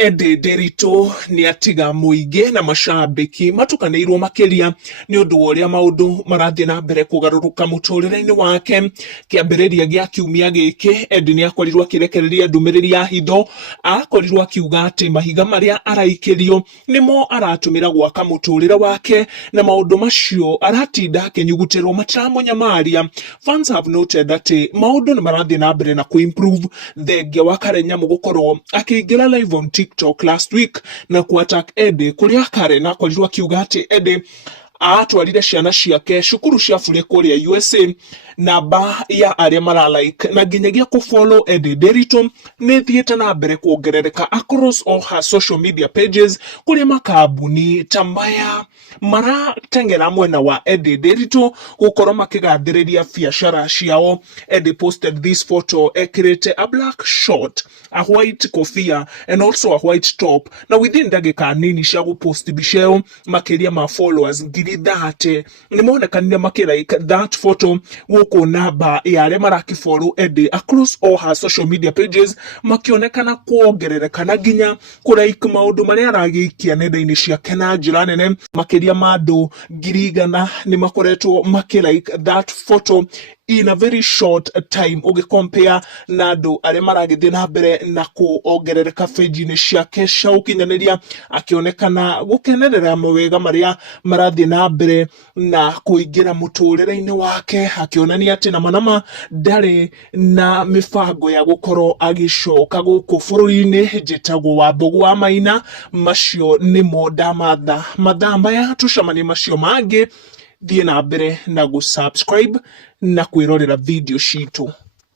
Edday Derito ni atiga muige na mashabiki matukanirwo makiria ni undu uria maundu marathie na mbere kugaruruka muturire-ini wake. Kiambiriria gia kiumia giki Edday ni akorirwo akirekereria ndumiriri ya hitho, akorirwo akiuga ati mahiga maria araikirio nimo aratumira gwaka muturire wake, na maundu macio aratinda akinyugutirwo matiramunyamaria. Fans have noted ati maundu ni marathie na mbere na kuimprove thengia wa Karen Nyamu gukorwo akiingira live on TikTok last week na kuattack Edday, kuria Karen akorirwo akiuga ati Edday atwarire ciana ciake cukuru cia bure kuria USA namba ya aria maralike na nginyagia kufollow Edday Derito ni thiete na mbere kuongerereka across all her social media pages, kuria makambuni ta maya maratengera mwena wa Edday Derito gukorwo makigathiriria biacara ciao. Edday posted this photo ekirite a black short, a white kofia and also a white top, na within ndagika nini cia gupost biceo makiria ma followers ngiri 30 nimonekania makilike that photo guku namba ya aria marakifollow Edday across all her social media pages makionekana kuongerereka na nginya kulike maundu maria aragiikia nenda-ini ciake na njira nene. Makiria ma andu ngiri 100 ni makoretwo makilike that photo in a very short time ugicompare na andu aria maragithie na mbere na kuongerereka page-ini ciake cia ukinyaniria, akionekana gukenerera mawega maria marathie na mbere na kuingira muturire-ini wake, akionania ati na manama ndari na mifango ya gukorwo agicoka guku bururi-ini njitagwo wa Mbogu wa Maina. Macio nimo ndamatha mathaa maya tucamanie macio mangi. Thie na mbere na gusubscribe na kwirorera video citu.